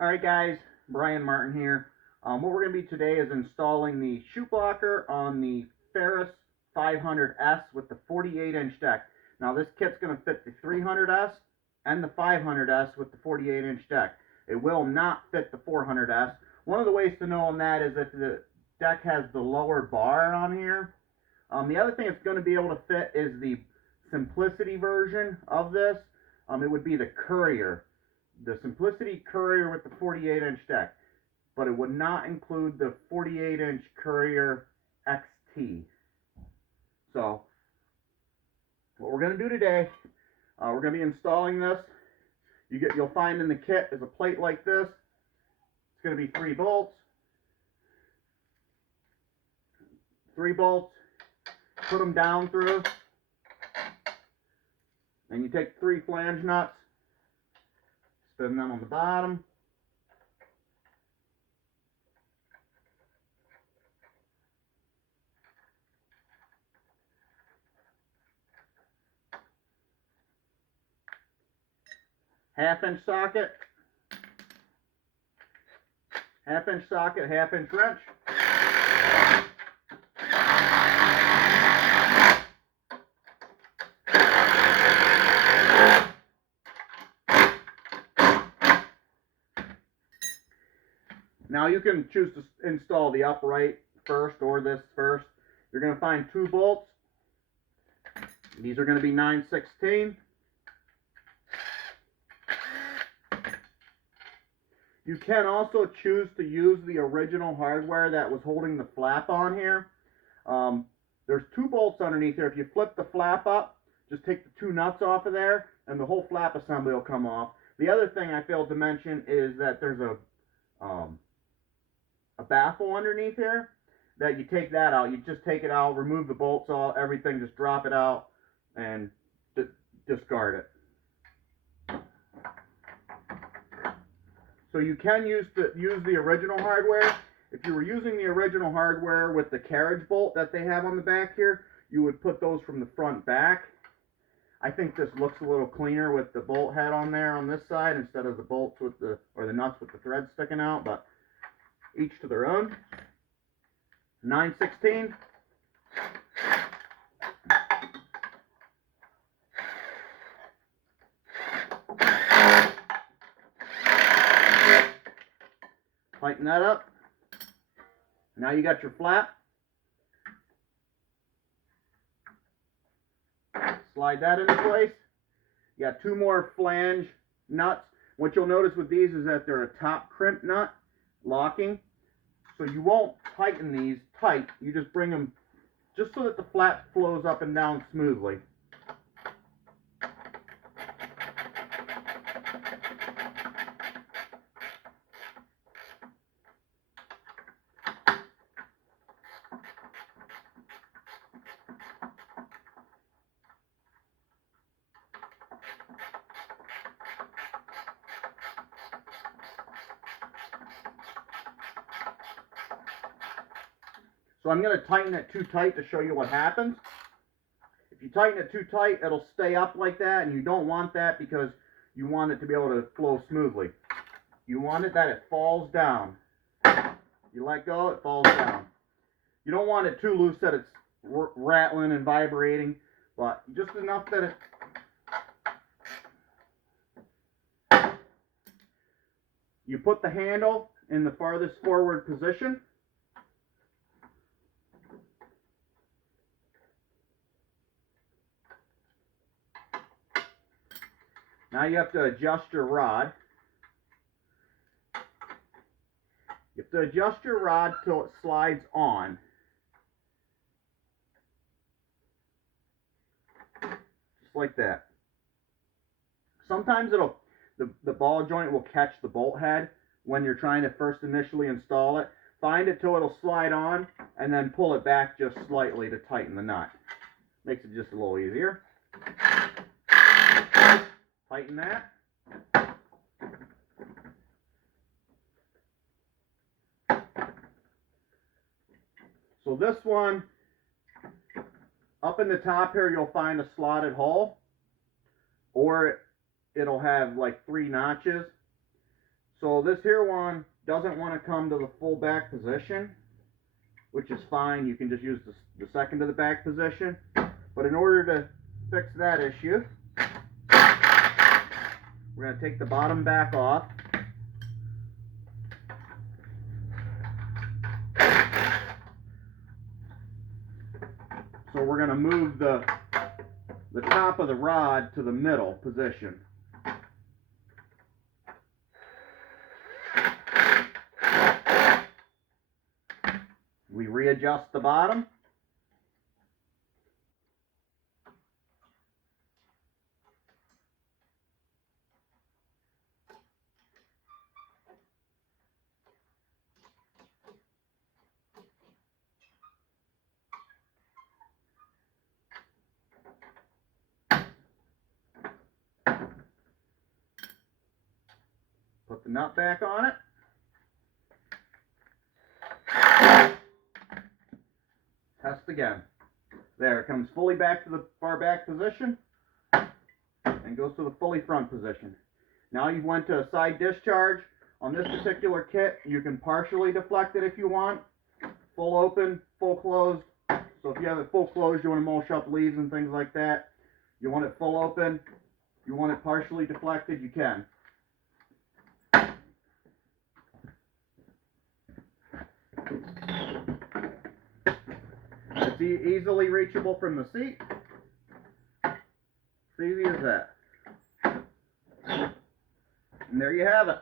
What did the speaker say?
Alright guys, Brian Martin here. What we're going to be today is installing the chute blocker on the Ferris 500S with the 48-inch deck. Now this kit's going to fit the 300S and the 500S with the 48-inch deck. It will not fit the 400S. One of the ways to know on that is if the deck has the lower bar on here. The other thing it's going to be able to fit is the Simplicity version of this. It would be the Courier. The Simplicity Courier with the 48-inch deck, but it would not include the 48-inch Courier XT. So, what we're going to do today, we're going to be installing this. You'll find in the kit is a plate like this. It's going to be 3 bolts. 3 bolts. Put them down through. And you take 3 flange nuts. Spin them on the bottom. Half-inch socket. Half-inch socket, half-inch wrench. Now you can choose to install the upright first or this first. You're going to find 2 bolts. These are going to be 9/16. You can also choose to use the original hardware that was holding the flap on here. There's 2 bolts underneath here. If you flip the flap up, just take the 2 nuts off of there and the whole flap assembly will come off. The other thing I failed to mention is that there's a baffle underneath here that you take that out. You just take it out, remove the bolts, all everything, just drop it out and discard it. So you can use the original hardware. If you were using the original hardware with the carriage bolt that they have on the back here, you would put those from the front back. I think this looks a little cleaner with the bolt head on there on this side instead of the bolts with the nuts with the threads sticking out, but each to their own. 9/16. Tighten that up. Now you got your flap. Slide that into place. You got 2 more flange nuts. What you'll notice with these is that they're a top crimp nut locking. So you won't tighten these tight. You just bring them just so that the flap flows up and down smoothly. So I'm going to tighten it too tight to show you what happens. If you tighten it too tight, it'll stay up like that, and you don't want that because you want it to be able to flow smoothly. You want it that it falls down. You let go, it falls down. You don't want it too loose that it's rattling and vibrating, but just enough that it... You put the handle in the farthest forward position. Now you have to adjust your rod. You have to adjust your rod till it slides on. Just like that. Sometimes the ball joint will catch the bolt head when you're trying to first initially install it. Find it till it'll slide on and then pull it back just slightly to tighten the nut. Makes it just a little easier. Tighten that. So this one, up in the top here, you'll find a slotted hole, or it'll have like 3 notches. So this here one doesn't want to come to the full back position, which is fine. You can just use the second to the back position. But in order to fix that issue, we're going to take the bottom back off. So we're going to move the top of the rod to the middle position. We readjust the bottom. Put the nut back on it. Test again. There, it comes fully back to the far back position and goes to the fully front position. Now you've went to a side discharge. On this particular kit, you can partially deflect it if you want. Full open, full closed. So if you have it full closed, you want to mulch up leaves and things like that. You want it full open, you want it partially deflected, you can. It's easily reachable from the seat. It's easy as that. And there you have it.